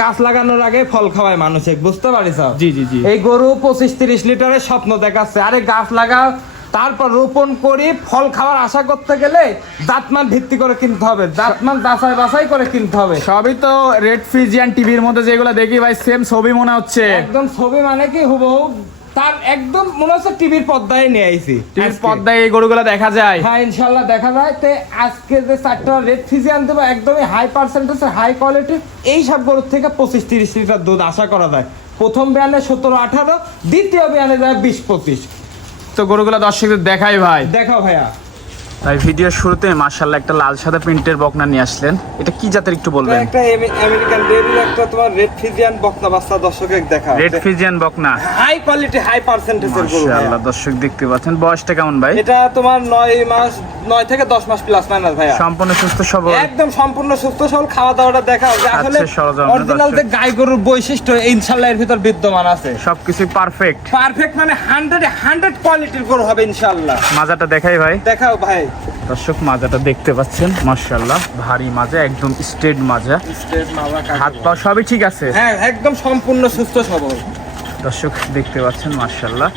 গাছ লাগানোর আগে ফল খাওয়ায় মানুষে, বুঝতে পারিস? জি জি জি। এই গরু 25-30 লিটারের স্বপ্ন দেখাচ্ছে, আরে গাছ লাগা তারপর রোপণ করি ফল খাওয়ার আশা করতে গেলে জাতমান ভিত্তি করে কিনতে হবে, জাতমান যাচাই বাছাই করে কিনতে হবে। সবই তো রেড ফ্রিজিয়ান টিভির মধ্যে যেগুলো দেখি ভাই সেম ছবি মনে হচ্ছে। একদম ছবি মানে কি হুবহু তার একদম মনে হচ্ছে টিভির পর্দায় নিয়ে আইছি। টিভির পর্দায় এই গরুগুলো দেখা যায়। হ্যাঁ ইনশাল্লাহ দেখা যায়। তো আজকে যে 4টা রেড ফ্রিজিয়ান দেবো একদমই হাই পার্সেন্টেজের হাই কোয়ালিটির, এই সব গরুর থেকে 25-30 লিটার দুধ আশা করা যায়। প্রথম বিয়ানে 17-18, দ্বিতীয় বিয়ানে যায় 20-25। তো গরুগুলো দর্শকদের দেখাই ভাই। দেখাও ভাইয়া। ভাই ভিডিওর শুরুতে মাশাআল্লাহ একটা লাল সাদা প্রিন্টের বকনা নিয়ে আসলেন, এটা কি জাতের একটু বলবেন? একটা আমেরিকান ডেইরির একটা তোমার রেড ফ্রিজিয়ান বকনা বাচ্চা দর্শককে দেখা। রেড ফ্রিজিয়ান বকনা, হাই কোয়ালিটি হাই পার্সেন্টেজের গরু। মাশাআল্লাহ দর্শক দেখতে পাচ্ছেন। বয়সটা কেমন ভাই? এটা তোমার 9 থেকে 10 মাস প্লাস মাইনাস ভাইয়া। সম্পূর্ণ সুস্থ সবল, একদম সম্পূর্ণ সুস্থ সবল। খাওয়া দাওয়াটা দেখাও যে আসলে অরিজিনাল যে গাই গরুর বৈশিষ্ট্য ইনশাআল্লাহ এর ভিতর বিদ্যমান আছে। সবকিছু পারফেক্ট পারফেক্ট মানে 100 কোয়ালিটির গরু হবে ইনশাআল্লাহ। মাজাটা দেখাই ভাই। দেখাও ভাই। দর্শক মাজাটা দেখতে পাচ্ছেন, মাশাআল্লাহ ভারী মাজা, একদম স্ট্রেট মাজা, স্ট্রেট মাজা, হাত পা সবই ঠিক আছে। হ্যাঁ একদম সম্পূর্ণ সুস্থ সবল। দর্শক দেখতে পাচ্ছেন মাশাআল্লাহ,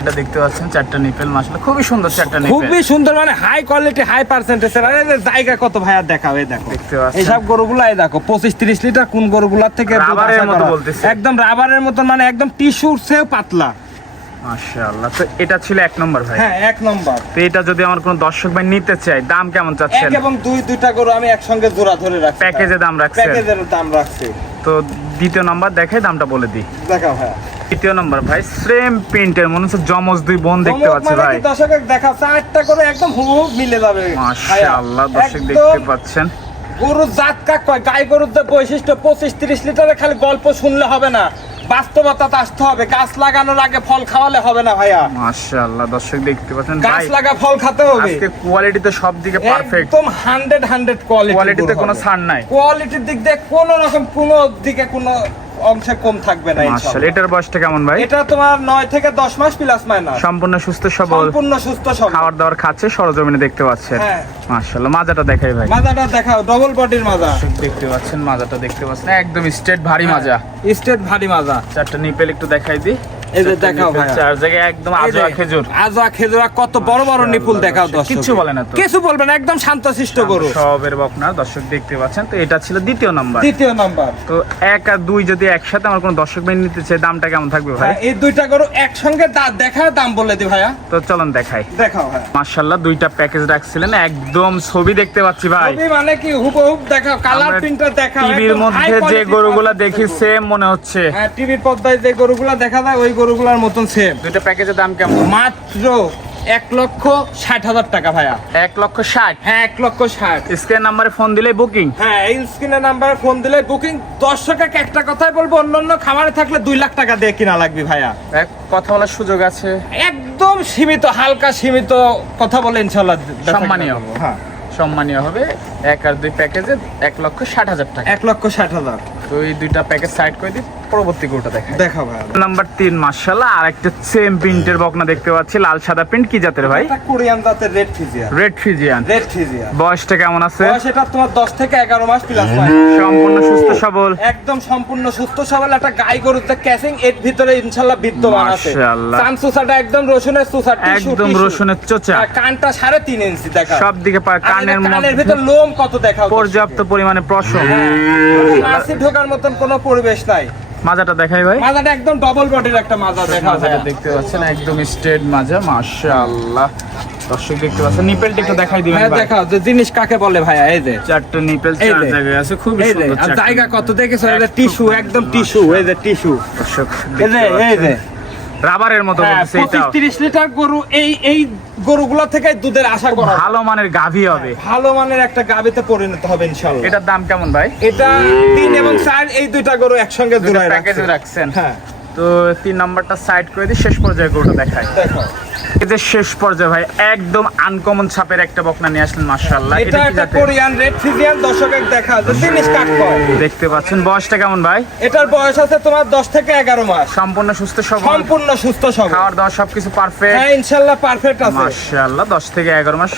এটা দেখতে পাচ্ছেন 4টা নিপেল, মাশাআল্লাহ খুবই সুন্দর 4টা নিপেল, খুবই সুন্দর মানে হাই কোয়ালিটি হাই পার্সেন্টেজের। আরে জায়গা কত ভাইয়া দেখাও, এই দেখো দেখতে পাচ্ছেন এইসব গরুগুলো, এই দেখো 25-30 লিটার কোন গরুগুলোর থেকে রাবারের মতো বলতেছে, একদম রাবারের মতো মানে একদম টিস্যুর চেয়ে পাতলা। মাশাআল্লাহ। তো এটা ছিল 1 নম্বর ভাই। হ্যাঁ 1 নম্বর। তো এটা যদি আমার কোনো দর্শক ভাই নিতে চায় দাম কেমন চাচ্ছেন? 1 এবং 2 দুইটা গরু আমি একসঙ্গে জোড়া ধরে রাখছি, প্যাকেজে দাম রাখছেন? প্যাকেজের দাম রাখছি। তো দ্বিতীয় নাম্বার দেখাই, দামটা বলে দিই। দেখাও ভাই। তৃতীয় নাম্বার ভাই সেম প্রিন্টের, মনে হচ্ছে জমজ দুই বোন দেখতে পাচ্ছি ভাই। দর্শক দেখাও 4টা করে একদম হুবহু মিলে যাবে। মাশাআল্লাহ দর্শক দেখতে পাচ্ছেন। গরুর জাত কাক কয়, গাই গরুর যে বৈশিষ্ট্য 25-30 লিটারে খালি গল্প শুনলে হবে না, বাস্তবতা আসতে হবে। গাছ লাগানোর আগে ফল খাওয়ালে হবে না ভাইয়া। মাশাআল্লাহ দর্শক দেখতে পাচ্ছেন, গাছ লাগা ফল খেতে হবে। আজকে কোয়ালিটিতে সব দিকে পারফেক্ট, একদম 100 কোয়ালিটি। কোয়ালিটিতে কোনো ছাড় নাই, কোয়ালিটির দিক দিয়ে কোনো রকম কোনো দিকে কোনো অংশে কম থাকবে না ইনশাআল্লাহ। মাশাআল্লাহ। এটার বয়সটা কেমন ভাই? এটা তোমার 9 থেকে 10 মাস প্লাস মাইনাস। সম্পূর্ণ সুস্থ সবল, সম্পূর্ণ সুস্থ সবল, খাবার দাবার খাচ্ছে, সরজমিনে দেখতে পাচ্ছেন। হ্যাঁ মাশাআল্লাহ। মাজাটা দেখাই ভাই। মাজাটা দেখাও, ডবল বডির মাজা দেখতে পাচ্ছেন, মাজাটা দেখতে পাচ্ছেন একদম স্ট্রেট ভারী মাজা, স্ট্রেট ভারী মাজা। 4টা নিপেল একটু দেখাই দিই। এই যে দেখাও ভাই, 4 জায়গায় একদম আজোয়া খেজুর, আজোয়া খেজুর, কত বড় বড় নিপুল দেখাও দর্শক। কিছু বলে না তো, কিছু বলবেন, একদম শান্তশিষ্ট গরু সবের বকনা দর্শক দেখতে পাচ্ছেন। তো এটা ছিল দ্বিতীয় নাম্বার। দ্বিতীয় নাম্বার। তো 1 আর 2 যদি একসাথে আমার কোনো দর্শক ভাই নিতে চায় দামটা কেমন থাকবে ভাই? এই দুইটা গরু একসঙ্গে দেখায় দাম বলে দি ভাইয়া। তো চলুন দেখাই। দেখাও ভাই। মাশাআল্লাহ 2টা প্যাকেজ রাখছিলেন, একদম ছবি দেখতে পাচ্ছি ভাই। ছবি মানে কি হুবহু দেখাও, কালার প্রিন্টটা দেখাও। টিভির মধ্যে যে গরুগুলা দেখি সেম মনে হচ্ছে। হ্যাঁ টিভির পর্দায় যে গরুগুলা দেখা যায় ওই গরুগুলার মতন সেম। 2টা প্যাকেজের দাম কেমন? মাত্র 1,60,000 টাকা ভাইয়া। 1,60,000? হ্যাঁ 1,60,000। স্ক্রিন নাম্বারে ফোন দিলে বুকিং? হ্যাঁ এই স্ক্রিনের নাম্বারে ফোন দিলে বুকিং। দর্শককে একটা কথাই বলবো, অন্যান্য খামারে থাকলে 2 লাখ টাকা দিয়ে কিনা লাগবে ভাইয়া। কথা বলার সুযোগ আছে, একদম সীমিত, হালকা সীমিত কথা বলে ইনশাআল্লাহ সম্মানীয়। হ্যাঁ সম্মানীয় হবে। 1 আর 2 প্যাকেজে 1,60,000 টাকা। 1,60,000। তো এই 2টা প্যাকেজ সাইড করে দিই, পরবর্তী গরুটা দেখাই। দেখাও ভাই। নাম্বার 3 মাশাআল্লাহ আর একটা সেম প্রিন্টের বকনা দেখতে পাচ্ছি, লাল সাদা প্রিন্ট, কি জাতের ভাই? এটা কোরিয়ান জাতের red Friesian. Red Friesian. Red Friesian. বয়সটা কেমন আছে? বয়স এটা তোমার 10 থেকে 11 মাস প্লাস মাইনাস। সম্পূর্ণ সুস্থ সবল, একদম সম্পূর্ণ সুস্থ সবল একটা গাই গরুতে ক্যাসিং এর ভিতরে ইনশাআল্লাহ বিদ্যমান আছে। মাশাআল্লাহ। কান চোষাটা একদম রসুনের চোষা, একদম রসুনের চোচা। কানটা 3.5 ইঞ্চি দেখা। সব দিকে কানের কানের ভিতর লোম কত দেখাও, পর্যাপ্ত পরিমাণে পশম। মাছি ঢোকার মতন কোনো পরিবেশ নাই। মাজাটা দেখাই ভাই। মাজাটা একদম ডবল বডির একটা মাজা দেখাও। মাজাটা দেখতে পাচ্ছেন একদম স্ট্রেট মাজা, মাশাআল্লাহ। দর্শক দেখতে পাচ্ছেন, নিপেলটা একটু দেখাই দিবেন ভাই। দেখাও যে জিনিস কাকে বলে ভাইয়া। এই যে 4টা নিপেল 4 জায়গায় আছে, খুব সুন্দর। আর জায়গা কত দেখেছো? এই যে টিস্যু, একদম টিস্যু, এই যে টিস্যু। দর্শক এই যে এই যে রাবারের মতো বলছে এটা। 25-30 লিটার গরু এই গরুগুলা থেকে দুধের আশা করা। ভালো মানের গাভী হবে, ভালো মানের একটা গাভীতে পরিণত হবে ইনশাআল্লাহ। এটার দাম কেমন ভাই? এটা 3 এবং 4 এই দুইটা গরু একসঙ্গে জোড়ায় প্যাকেজে রাখছেন। হ্যাঁ তো 3 নাম্বারটা সাইড করে দিই, শেষ পর্যায়ে গরুটা দেখাই। দেখো এই যে শেষ পর্যায়ে ভাই একদম আনকমন ছাপের একটা বকনা নিয়ে আসলেন, মাশাআল্লাহ। এটা একটা কোরিয়ান রেড ফ্রিজিয়ান। দর্শকের দেখা যে জিনিস কাক কয় দেখতে পাচ্ছেন। বয়সটা কেমন ভাই? এটার বয়স আছে তোমার 10 থেকে 11 মাস। সম্পূর্ণ সুস্থ সবল, সম্পূর্ণ সুস্থ সবল, খাওয়ার দাওয়া সবকিছু পারফেক্ট। হ্যাঁ ইনশাআল্লাহ পারফেক্ট আছে। মাশাআল্লাহ 10 থেকে 11 মাস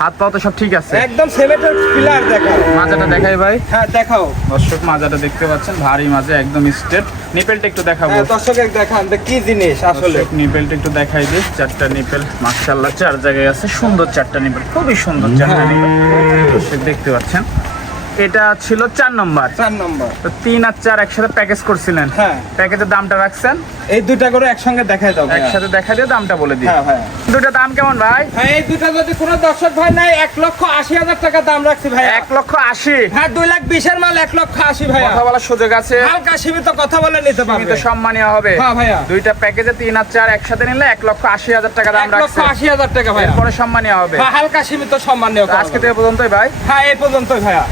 হাত পা তো সব ঠিক আছে। একদম সেমেটের পিলার দেখাও। মাজাটা দেখাই ভাই। হ্যাঁ দেখাও দর্শক মাজাটা দেখতে পাচ্ছেন ভারী মাজা, একদম স্ট্রেট। নিপেলটা একটু দেখাবো। হ্যাঁ দর্শকের দেখান কি জিনিস আসলে। দর্শক নিপেলটা একটু দেখাই দিই। 4টা নিপেল মাশাআল্লাহ 4 জায়গায় আছে, সুন্দর 4টা নিপেল, খুবই সুন্দর 4টা নিপেল। দর্শক দেখতে পাচ্ছেন এটা ছিল 4 নম্বর। 4 নম্বর। তো 3 আর 4 একসাথে প্যাকেজ করছিলেন। হ্যাঁ। প্যাকেজের দামটা রাখছেন? এই দুইটা করে একসঙ্গে দেখাই দাও ভাইয়া। একসাথে দেখা দিয়ে দামটা বলে দিই। হ্যাঁ ভাই। দুটো দাম কেমন ভাই? হ্যাঁ এই দুইটা যদি কোনো দর্শক ভাই নাই 1,80,000 টাকা দাম রাখছি ভাই। 1,80,000। হ্যাঁ 2,20,000 এর মাল 1,80,000 ভাইয়া। কথা বলার সুযোগ আছে, হালকা সীমিত কথা বলে নিতে সীমিত পারবে। সম্মানীয় হবে। হ্যাঁ ভাইয়া। দুইটা প্যাকেজে 3 আর 4 একসাথে নিলে 1,80,000 টাকা দাম রাখছে। 1,80,000 টাকা ভাইয়া। এরপরে সম্মানীয় হবে। হ্যাঁ হালকা সীমিত সম্মানীয় তো আজকে তো এই পর্যন্তই ভাই। হ্যাঁ এই পর্যন্তই ভাইয়া।